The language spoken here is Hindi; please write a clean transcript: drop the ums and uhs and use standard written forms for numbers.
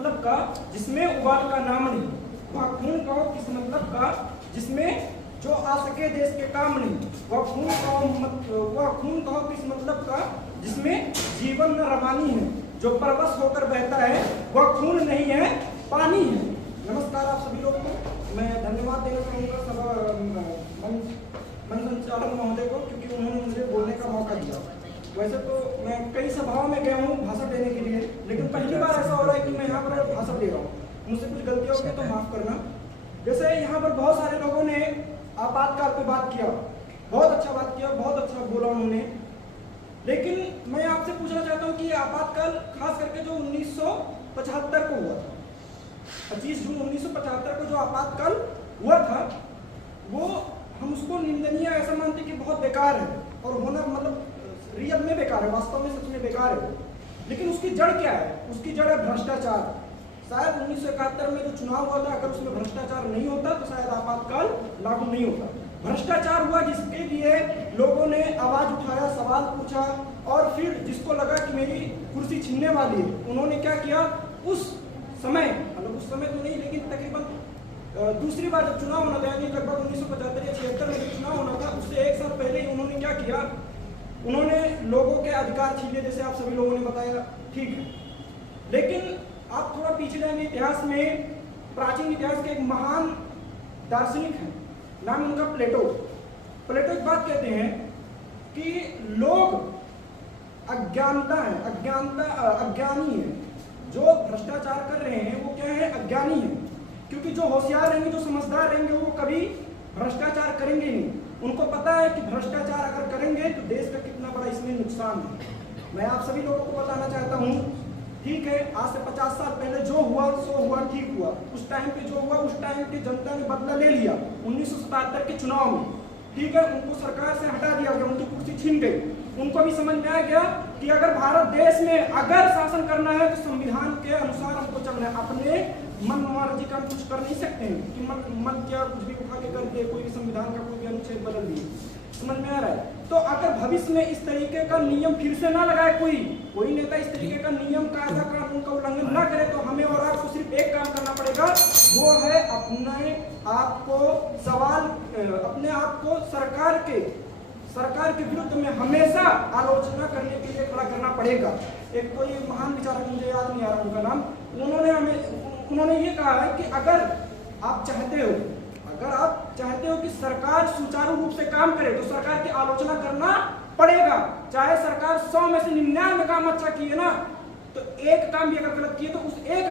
मतलब का जिसमें उबाल का नाम नहीं, वह खून कहो किस मतलब का जिसमें जो आ सके देश के काम नहीं, वह खून कहो किस मतलब का जिसमें जीवन न रवानी है, जो परवश होकर बहता है वह खून नहीं है पानी है। नमस्कार आप सभी लोगों को मैं धन्यवाद देना चाहूँगा सभा मन संचालक महोदय को, क्योंकि उन्होंने मुझे बोलने का मौका दिया। वैसे तो मैं कई सभाओं में गया हूँ भाषण देने के लिए, लेकिन पहली बार ऐसा हो रहा है कि मैं यहाँ पर भाषण दे रहा हूँ। मुझसे कुछ गलतियाँ हो गई तो माफ करना। जैसे यहाँ पर बहुत सारे लोगों ने आपातकाल पे बात किया, बहुत अच्छा बात किया, बहुत अच्छा बोला उन्होंने, लेकिन मैं आपसे पूछना चाहता हूँ कि आपातकाल खास करके जो 1975 को हुआ था, 25 जून 1975 को जो आपातकाल हुआ था, वो हम उसको निंदनीय ऐसा मानते कि बहुत बेकार है और होना मतलब रियल में बेकार है, वास्तव में सच में बेकार है। लेकिन उसकी जड़ क्या है? उसकी जड़ है भ्रष्टाचार। शायद 1971 में जो चुनाव हुआ था, अगर उसमें भ्रष्टाचार नहीं होता तो शायद आपातकाल लागू नहीं होता। भ्रष्टाचार हुआ जिसके लिए लोगों ने आवाज उठाया, सवाल पूछा, और फिर जिसको लगा कि मेरी कुर्सी छीनने वाली है, उन्होंने क्या किया उस समय, मतलब उस समय तो नहीं लेकिन तकरीबन दूसरी बार जब चुनाव होना था, यानी लगभग 1975 या 76 में जब चुनाव होना था, उससे एक साल पहले ही उन्होंने क्या किया, उन्होंने लोगों के अधिकार छीने, जैसे आप सभी लोगों ने बताया, ठीक है। लेकिन आप थोड़ा पीछे जाएंगे इतिहास में, प्राचीन इतिहास के एक महान दार्शनिक हैं, नाम उनका प्लेटो। प्लेटो एक बात कहते हैं कि लोग अज्ञानी है, जो भ्रष्टाचार कर रहे हैं वो क्या है, अज्ञानी है। क्योंकि जो होशियार रहेंगे, जो समझदार रहेंगे, वो कभी भ्रष्टाचार करेंगे नहीं। उनको पता है कि भ्रष्टाचार अगर करेंगे तो देश का कितना बड़ा इसमें नुकसान है। मैं आप सभी लोगों को बताना चाहता हूँ, ठीक है, आज से 50 साल पहले जो हुआ सो हुआ, ठीक हुआ। उस टाइम पे जो हुआ, उस टाइम पे जनता ने बदला ले लिया 1977 के चुनाव में, ठीक है। उनको सरकार से हटा दिया गया, उनकी कुर्सी छीन गई। उनको भी समझ में आ गया कि अगर भारत देश में अगर शासन करना है तो संविधान के अनुसार हमको चलना है। अपने मन मर्जी का हम कुछ कर नहीं सकते हैं कि मन क्या कुछ भी उठा के कर दिए, कोई भी संविधान का कोई भी अनुच्छेद बदल दिए। समझ में आ रहा है? तो अगर भविष्य में इस तरीके का नियम फिर से ना लगाए, कोई नेता इस तरीके का नियम कायदा कानून का उल्लंघन ना करे, तो हमें और आपको सिर्फ एक काम करना पड़ेगा, वो है अपने आप को सरकार के विरुद्ध में हमेशा आलोचना करने के लिए खड़ा करना पड़ेगा। एक कोई महान विचारक, मुझे याद नहीं आ रहा उनका नाम, उन्होंने ये कहा है कि अगर आप चाहते हो कि सरकार सुचारू रूप से काम करे तो सरकार की आलोचना करना पड़ेगा। चाहे सरकार 100 में से 99 काम अच्छा किए ना, तो एक काम भी अगर गलत किए तो उस एक